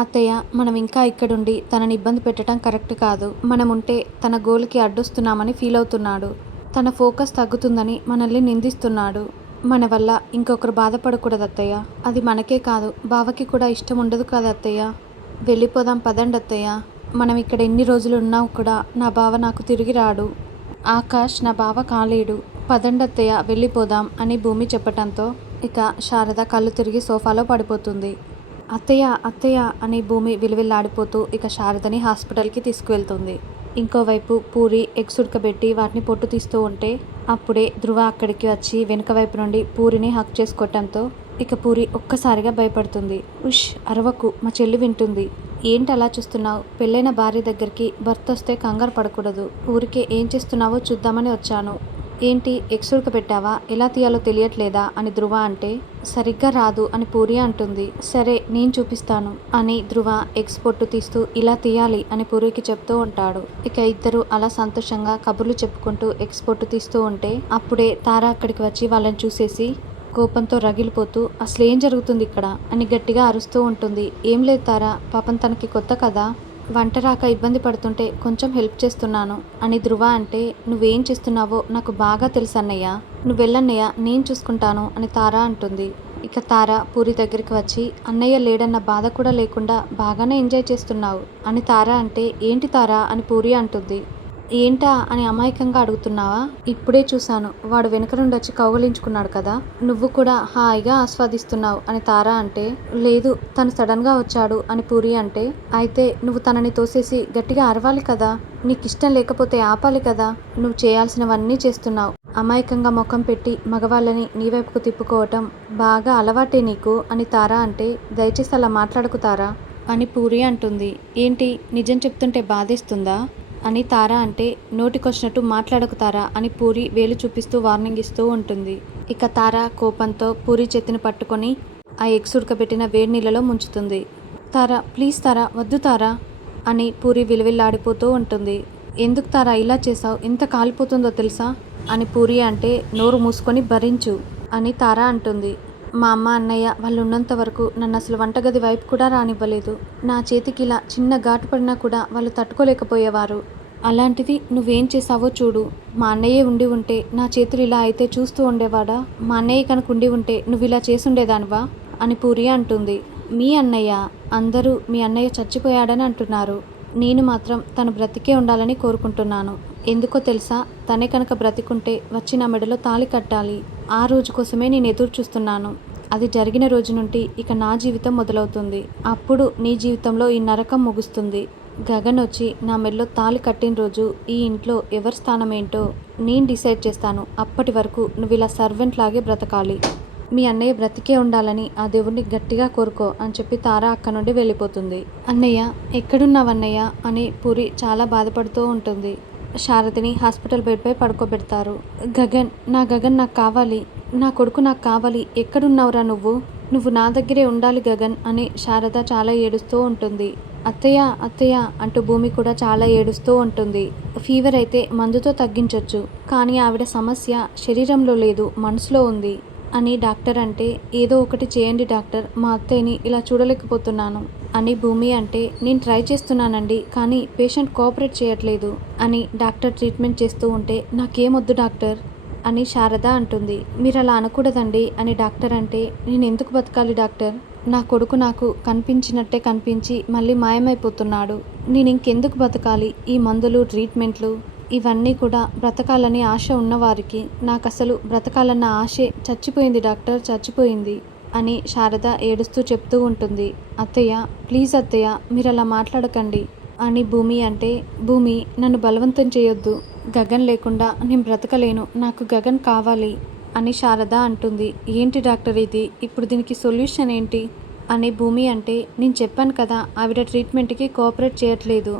అత్తయ్య, మనం ఇంకా ఇక్కడుండి తనని ఇబ్బంది పెట్టడం కరెక్ట్ కాదు. మనముంటే తన గోల్‌కి అడ్డొస్తున్నామని ఫీలవుతున్నాడు. తన ఫోకస్ తగ్గుతుందని మనల్ని నిందిస్తున్నాడు. మన వల్ల ఇంకొకరు బాధపడకూడదు అత్తయ్య. అది మనకే కాదు, బావకి కూడా ఇష్టం ఉండదు కదా అత్తయ్య. వెళ్ళిపోదాం పదండి అత్తయ్య. మనం ఇక్కడ ఎన్ని రోజులు ఉన్నా కూడా నా బావ నాకు తిరిగి రాడు. ఆకాష్ నా బావ కాలేడు. పదండి అత్తయ్య వెళ్ళిపోదాం అని భూమి చెప్పటంతో ఇక శారద కళ్ళు తిరిగి సోఫాలో పడిపోతుంది. అత్తయ్య అత్తయ్య అని భూమి విలువిల్లాడిపోతూ ఇక శారదని హాస్పిటల్కి తీసుకువెళ్తుంది. ఇంకోవైపు పూరి ఎగ్స్ ఉడకబెట్టి వాటిని పొట్టు తీస్తూ ఉంటే అప్పుడే ధృవ అక్కడికి వచ్చి వెనుక వైపు నుండి పూరిని హక్ చేసుకోవటంతో ఇక పూరి ఒక్కసారిగా భయపడుతుంది. ఉష్ అరవకు, మా చెల్లి వింటుంది. ఏంటి అలా చూస్తున్నావు? పెళ్ళైన భార్య దగ్గరికి భర్త వస్తే కంగారు పడకూడదు. ఊరికే ఏం చేస్తున్నావో చూద్దామని వచ్చాను. ఏంటి ఎగ్స్ ఉడకబెట్టావా? ఎలా తీయాలో తెలియట్లేదా అని ధృవ అంటే సరిగ్గా రాదు అని పూరి అంటుంది. సరే నేను చూపిస్తాను అని ధృవ ఎగ్స్ పొట్టు తీస్తూ ఇలా తీయాలి అని పూరికి చెప్తూ ఉంటాడు. ఇక ఇద్దరు అలా సంతోషంగా కబుర్లు చెప్పుకుంటూ ఎగ్స్ పొట్టు తీస్తూ ఉంటే అప్పుడే తార అక్కడికి వచ్చి వాళ్ళని చూసేసి కోపంతో రగిలిపోతూ అసలు ఏం జరుగుతుంది ఇక్కడ అని గట్టిగా అరుస్తూ ఉంటుంది. ఏం లేదు తారా, పాపం తనకి కొత్త కదా, వంట రాక ఇబ్బంది పడుతుంటే కొంచెం హెల్ప్ చేస్తున్నాను అని ధృవ అంటే నువ్వేం చేస్తున్నావో నాకు బాగా తెలుసు అన్నయ్య, నువ్వు వెళ్ళన్నయ్య నేను చూసుకుంటాను అని తార అంటుంది. ఇక తార పూరి దగ్గరికి వచ్చి అన్నయ్య లేడన్న బాధ కూడా లేకుండా బాగానే ఎంజాయ్ చేస్తున్నావు అని తార అంటే ఏంటి తార అని పూరి అంటుంది. ఏంటా అని అమాయకంగా అడుగుతున్నావా? ఇప్పుడే చూశాను, వాడు వెనుక నుండి వచ్చి కౌగలించుకున్నాడు కదా, నువ్వు కూడా హాయిగా ఆస్వాదిస్తున్నావు అని తారా అంటే లేదు తను సడన్గా వచ్చాడు అని పూరి అంటే అయితే నువ్వు తనని తోసేసి గట్టిగా అరవాలి కదా, నీకు ఇష్టం లేకపోతే ఆపాలి కదా, నువ్వు చేయాల్సినవన్నీ చేస్తున్నావు. అమాయకంగా ముఖం పెట్టి మగవాళ్ళని నీ వైపుకు తిప్పుకోవటం బాగా అలవాటే నీకు అని తారా అంటే దయచేసి అలా మాట్లాడుకుతారా అని పూరి అంటుంది. ఏంటి నిజం చెప్తుంటే బాధేస్తుందా అని తార అంటే నోటికొచ్చినట్టు మాట్లాడకుతారా అని పూరి వేలు చూపిస్తూ వార్నింగ్ ఇస్తూ ఉంటుంది. ఇక తార కోపంతో పూరి చేతిని పట్టుకొని ఆ ఎగ్స్ ఉడకబెట్టిన వేడి నీళ్ళలో ముంచుతుంది. తార ప్లీజ్ తార వద్దు తారా అని పూరి విలువిల్లాడిపోతూ ఉంటుంది. ఎందుకు తారా ఇలా చేసావు, ఎంత కాలిపోతుందో తెలుసా అని పూరి అంటే నోరు మూసుకొని భరించు అని తార అంటుంది. మా అమ్మ అన్నయ్య వాళ్ళు ఉన్నంత వరకు నన్ను అసలు వంటగది వైపు కూడా రానివ్వలేదు. నా చేతికి ఇలా చిన్న ఘాటు పడినా కూడా వాళ్ళు తట్టుకోలేకపోయేవారు. అలాంటిది నువ్వేం చేసావో చూడు. మా అన్నయ్య ఉండి ఉంటే నా చేతులు ఇలా అయితే చూస్తూ ఉండేవాడా? మా అన్నయ్య కనుక ఉండి ఉంటే నువ్వు ఇలా చేసుండేదానివా అని పూరి అంటుంది. మీ అన్నయ్య? అందరూ మీ అన్నయ్య చచ్చిపోయాడని అంటున్నారు. నేను మాత్రం తను బ్రతికే ఉండాలని కోరుకుంటున్నాను. ఎందుకో తెలుసా, తనే కనుక బ్రతికుంటే వచ్చి నా మెడలో తాళి కట్టాలి. ఆ రోజు కోసమే నేను ఎదురు చూస్తున్నాను. అది జరిగిన రోజు నుండి ఇక నా జీవితం మొదలవుతుంది. అప్పుడు నీ జీవితంలో ఈ నరకం ముగుస్తుంది. గగన్ వచ్చి నా మెడలో తాళి కట్టిన రోజు ఈ ఇంట్లో ఎవరి స్థానం ఏంటో నేను డిసైడ్ చేస్తాను. అప్పటి వరకు నువ్వు ఇలా సర్వెంట్ లాగే బ్రతకాలి. మీ అన్నయ్య బ్రతికే ఉండాలని ఆ దేవుడిని గట్టిగా కోరుకో అని చెప్పి తార అక్క నుండి వెళ్ళిపోతుంది. అన్నయ్య ఎక్కడున్నావన్నయ్య అని పూరి చాలా బాధపడుతూ ఉంటుంది. శారదని హాస్పిటల్ బెడ్పై పడుకోబెడతారు. గగన్ నాకు కావాలి, నా కొడుకు నాకు కావాలి, ఎక్కడున్నావురా నువ్వు, నువ్వు నా దగ్గరే ఉండాలి గగన్ అని శారద చాలా ఏడుస్తూ ఉంటుంది. అత్తయ్య అత్తయ్య అంటూ భూమి కూడా చాలా ఏడుస్తూ ఉంటుంది. ఫీవర్ అయితే మందుతో తగ్గించొచ్చు, కానీ ఆవిడ సమస్య శరీరంలో లేదు మనసులో ఉంది అని డాక్టర్ అంటే ఏదో ఒకటి చేయండి డాక్టర్, మా అత్తయ్యని ఇలా చూడలేకపోతున్నాను అని భూమి అంటే నేను ట్రై చేస్తున్నానండి కానీ పేషెంట్ కోఆపరేట్ చేయట్లేదు అని డాక్టర్ ట్రీట్మెంట్ చేస్తూ ఉంటే నాకేమొద్దు డాక్టర్ అని శారద అంటుంది. మీరు అలా అనకూడదండి అని డాక్టర్ అంటే నేను ఎందుకు బతకాలి డాక్టర్, నా కొడుకు నాకు కనిపించినట్టే కనిపించి మళ్ళీ మాయమైపోతున్నాడు, నేను ఇంకెందుకు బతకాలి, ఈ మందులు ట్రీట్మెంట్లు ఇవన్నీ కూడా బ్రతకాలని ఆశ ఉన్నవారికి, నాకు అసలు బ్రతకాలన్న ఆశే చచ్చిపోయింది డాక్టర్, చచ్చిపోయింది అని శారద ఏడుస్తూ చెప్తూ ఉంటుంది. అత్తయ్య ప్లీజ్ అత్తయ్య మీరు అలా మాట్లాడకండి అని భూమి అంటే భూమి నన్ను బలవంతం చేయొద్దు, గగన్ లేకుండా నేను బ్రతకలేను, నాకు గగన్ కావాలి అని శారద అంటుంది. ఏంటి డాక్టర్ ఇది, ఇప్పుడు దీనికి సొల్యూషన్ ఏంటి అని భూమి అంటే నేను చెప్పాను కదా ఆవిడ ట్రీట్మెంట్కి కోఆపరేట్ చేయట్లేదు,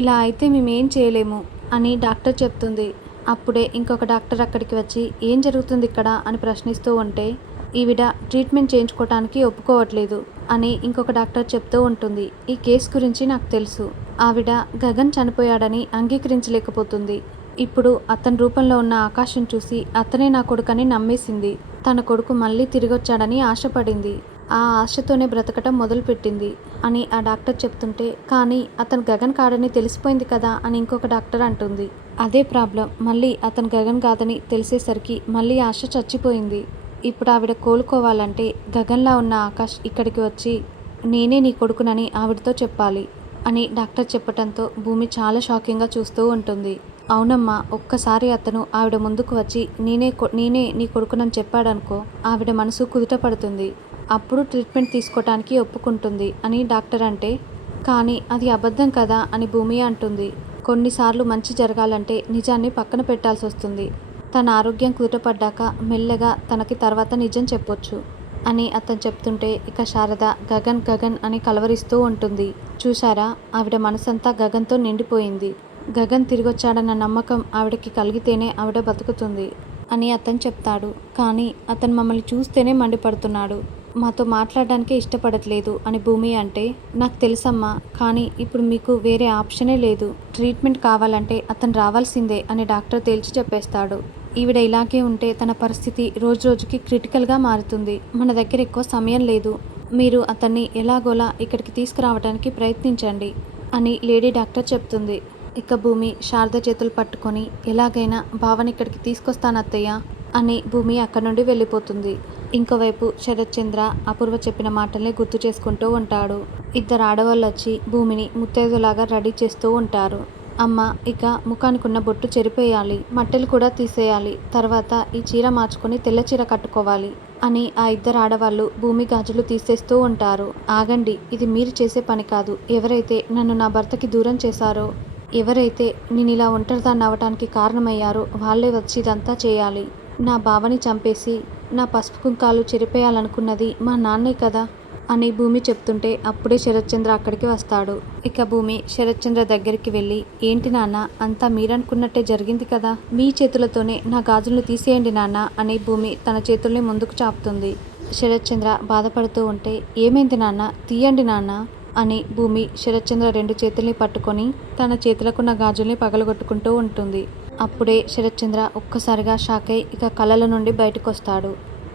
ఇలా అయితే మేమేం చేయలేము అని డాక్టర్ చెప్తుంది. అప్పుడే ఇంకొక డాక్టర్ అక్కడికి వచ్చి ఏం జరుగుతుంది ఇక్కడ అని ప్రశ్నిస్తూ ఉంటే ఈవిడ ట్రీట్మెంట్ చేయించుకోవటానికి ఒప్పుకోవట్లేదు అని ఇంకొక డాక్టర్ చెప్తూ ఉంటుంది. ఈ కేసు గురించి నాకు తెలుసు, ఆవిడ గగన్ చనిపోయాడని అంగీకరించలేకపోతుంది. ఇప్పుడు అతని రూపంలో ఉన్న ఆకాశం చూసి అతనే నా కొడుకని నమ్మేసింది. తన కొడుకు మళ్ళీ తిరిగొచ్చాడని ఆశపడింది. ఆ ఆశతోనే బ్రతకటం మొదలుపెట్టింది అని ఆ డాక్టర్ చెప్తుంటే, కానీ అతను గగన్ కాడని తెలిసిపోయింది కదా అని ఇంకొక డాక్టర్ అంటుంది. అదే ప్రాబ్లం. మళ్ళీ అతను గగన్ కాదని తెలిసేసరికి మళ్ళీ ఆశ చచ్చిపోయింది. ఇప్పుడు ఆవిడ కోలుకోవాలంటే గగన్‌లా ఉన్న ఆకాష్ ఇక్కడికి వచ్చి నేనే నీ కొడుకునని ఆవిడతో చెప్పాలి అని డాక్టర్ చెప్పటంతో భూమి చాలా షాకింగ్‌గా చూస్తూ ఉంటుంది. అవునమ్మా, ఒక్కసారి అతను ఆవిడ ముందుకు వచ్చి నేనే నీ కొడుకునని చెప్పాడనుకో, ఆవిడ మనసు కుదుట పడుతుంది. అప్పుడు ట్రీట్మెంట్ తీసుకోవటానికి ఒప్పుకుంటుంది అని డాక్టర్ అంటే, కానీ అది అబద్ధం కదా అని భూమి అంటుంది. కొన్నిసార్లు మంచి జరగాలంటే నిజాన్ని పక్కన పెట్టాల్సొస్తుంది. తన ఆరోగ్యం కుదుటపడ్డాక మెల్లగా తనకి తర్వాత నిజం చెప్పొచ్చు అని అతను చెప్తుంటే, ఇక శారద గగన్ గగన్ అని కలవరిస్తూ ఉంటుంది. చూశారా, ఆవిడ మనసంతా గగన్‌తో నిండిపోయింది. గగన్ తిరిగొచ్చాడన్న నమ్మకం ఆవిడకి కలిగితేనే ఆవిడ బతుకుతుంది అని అతను చెప్తాడు. కానీ అతను మమ్మల్ని చూస్తేనే మండిపడుతున్నాడు. మాతో మాట్లాడడానికే ఇష్టపడట్లేదు అని భూమి అంటే, నాకు తెలుసమ్మా, కానీ ఇప్పుడు మీకు వేరే ఆప్షనే లేదు. ట్రీట్మెంట్ కావాలంటే అతను రావాల్సిందే అని డాక్టర్ తేల్చి చెప్పేస్తాడు. ఈవిడ ఇలాగే ఉంటే తన పరిస్థితి రోజురోజుకి క్రిటికల్‌గా మారుతుంది. మన దగ్గర ఎక్కువ సమయం లేదు. మీరు అతన్ని ఎలాగోలా ఇక్కడికి తీసుకురావడానికి ప్రయత్నించండి అని లేడీ డాక్టర్ చెప్తుంది. ఇక భూమి శారద చేతులు పట్టుకొని, ఎలాగైనా బావని ఇక్కడికి తీసుకొస్తానత్తయ్య అని భూమి అక్కడి నుండి వెళ్ళిపోతుంది. ఇంకోవైపు శరత్ చంద్ర అపూర్వ చెప్పిన మాటల్ని గుర్తు చేసుకుంటూ ఉంటాడు. ఇద్దరు ఆడవాళ్ళు వచ్చి భూమిని ముత్తైదులాగా రెడీ చేస్తూ ఉంటారు. అమ్మ, ఇక ముఖానికున్న బొట్టు చెరిపేయాలి, మట్టెలు కూడా తీసేయాలి, తర్వాత ఈ చీర మార్చుకొని తెల్ల చీర కట్టుకోవాలి అని ఆ ఇద్దరు ఆడవాళ్ళు భూమి గాజులు తీసేస్తూ ఉంటారు. ఆగండి, ఇది మీరు చేసే పని కాదు. ఎవరైతే నన్ను నా భర్తకి దూరం చేశారో, ఎవరైతే నేను ఇలా ఒంటరిదాన్ని అవ్వటానికి కారణమయ్యారో వాళ్ళే వచ్చి ఇదంతా చేయాలి. నా బావని చంపేసి నా పసుపు కుంకాలు చెరిపేయాలనుకున్నది మా నాన్నే కదా అని భూమి చెప్తుంటే, అప్పుడే శరత్చంద్ర అక్కడికి వస్తాడు. ఇక భూమి శరత్చంద్ర దగ్గరికి వెళ్ళి, ఏంటి నాన్న, అంతా మీరనుకున్నట్టే జరిగింది కదా, మీ చేతులతోనే నా గాజులను తీసేయండి నాన్న అని భూమి తన చేతుల్ని ముందుకు చాపుతుంది. శరత్చంద్ర బాధపడుతూ ఉంటే, ఏమైంది నాన్న, తీయండి నాన్న అని భూమి శరత్చంద్ర రెండు చేతుల్ని పట్టుకొని తన చేతులకున్న గాజుల్ని పగలగొట్టుకుంటూ ఉంటుంది. అప్పుడే శరత్చంద్ర ఒక్కసారిగా షాక్ అయి ఇక కళ్ళల నుండి బయటకొస్తాడు.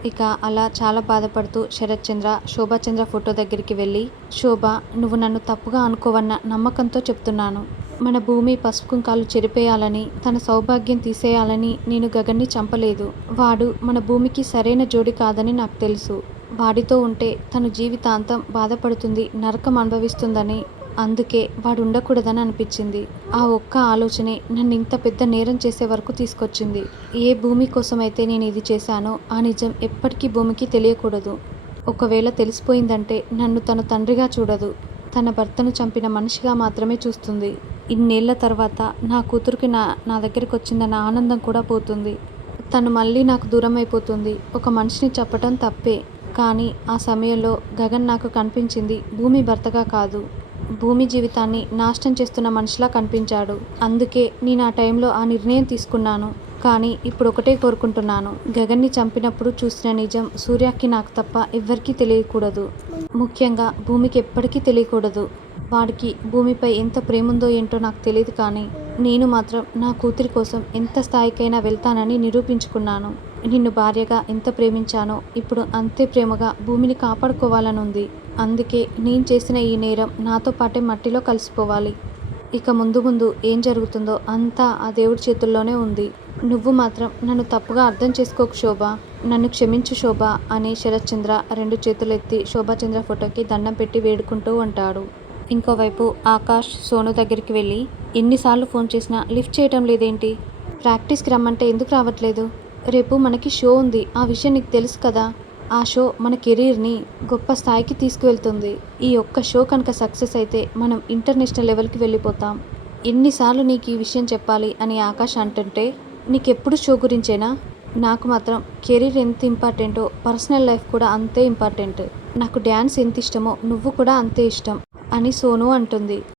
ఇక అలా చాలా బాధపడుతూ శరత్చంద్ర శోభాచంద్ర ఫోటో దగ్గరికి వెళ్ళి, శోభ, నువ్వు నన్ను తప్పుగా అనుకోవన్న నమ్మకంతో చెప్తున్నాను. మన భూమి పసుపు కుంకాలు చెరిపేయాలని, తన సౌభాగ్యం తీసేయాలని నేను గగన్ని చంపలేదు. వాడు మన భూమికి సరైన జోడి కాదని నాకు తెలుసు. వాడితో ఉంటే తను జీవితాంతం బాధపడుతుంది, నరకం అనుభవిస్తుందని, అందుకే వాడు ఉండకూడదని అనిపించింది. ఆ ఒక్క ఆలోచనే నన్ను ఇంత పెద్ద నేరం చేసే వరకు తీసుకొచ్చింది. ఏ భూమి కోసమైతే నేను ఇది చేశానో ఆ నిజం ఎప్పటికీ భూమికి తెలియకూడదు. ఒకవేళ తెలిసిపోయిందంటే నన్ను తన తండ్రిగా చూడదు, తన భర్తను చంపిన మనిషిగా మాత్రమే చూస్తుంది. ఇన్నేళ్ల తర్వాత నా కూతురికి నా దగ్గరికి వచ్చిందన్న ఆనందం కూడా పోతుంది. తను మళ్ళీ నాకు దూరం అయిపోతుంది. ఒక మనిషిని చెప్పటం తప్పే, కానీ ఆ సమయంలో గగన్ నాకు కనిపించింది భూమి భర్తగా కాదు, భూమి జీవితాన్ని నాశనం చేస్తున్న మనిషిలా కనిపించాడు. అందుకే నేను ఆ టైంలో ఆ నిర్ణయం తీసుకున్నాను. కానీ ఇప్పుడు ఒకటే కోరుకుంటున్నాను, గగన్ని చంపినప్పుడు చూసిన నిజం సూర్యకి నాకు తప్ప ఎవ్వరికీ తెలియకూడదు. ముఖ్యంగా భూమికి ఎప్పటికీ తెలియకూడదు. వాడికి భూమిపై ఎంత ప్రేముందో ఏంటో నాకు తెలియదు, కానీ నేను మాత్రం నా కూతురి కోసం ఎంత స్థాయికైనా వెళ్తానని నిరూపించుకున్నాను. నిన్ను భార్యగా ఎంత ప్రేమించానో ఇప్పుడు అంతే ప్రేమగా భూమిని కాపాడుకోవాలనుంది. అందుకే నేను చేసిన ఈ నేరం నాతో పాటే మట్టిలో కలిసిపోవాలి. ఇక ముందు ముందు ఏం జరుగుతుందో అంతా ఆ దేవుడి చేతుల్లోనే ఉంది. నువ్వు మాత్రం నన్ను తప్పుగా అర్థం చేసుకోకు శోభ, నన్ను క్షమించు శోభ అని శరత్చంద్ర రెండు చేతులెత్తి శోభాచంద్ర ఫోటోకి దండం పెట్టి వేడుకుంటూ ఉంటాడు. ఇంకోవైపు ఆకాష్ సోను దగ్గరికి వెళ్ళి, ఎన్నిసార్లు ఫోన్ చేసినా లిఫ్ట్ చేయటం లేదేంటి, ప్రాక్టీస్కి రమ్మంటే ఎందుకు రావట్లేదు, రేపు మనకి షో ఉంది, ఆ విషయం నీకు తెలుసు కదా, ఆ షో మన కెరీర్ని గొప్ప స్థాయికి తీసుకువెళ్తుంది. ఈ ఒక్క షో కనుక సక్సెస్ అయితే మనం ఇంటర్నేషనల్ లెవెల్కి వెళ్ళిపోతాం. ఎన్నిసార్లు నీకు ఈ విషయం చెప్పాలి అని ఆకాష్ అంటుంటే, నీకెప్పుడు షో గురించేనా, నాకు మాత్రం కెరీర్ ఎంత ఇంపార్టెంటో పర్సనల్ లైఫ్ కూడా అంతే ఇంపార్టెంట్. నాకు డ్యాన్స్ ఎంత ఇష్టమో నువ్వు కూడా అంతే ఇష్టం అని సోను అంటుంది.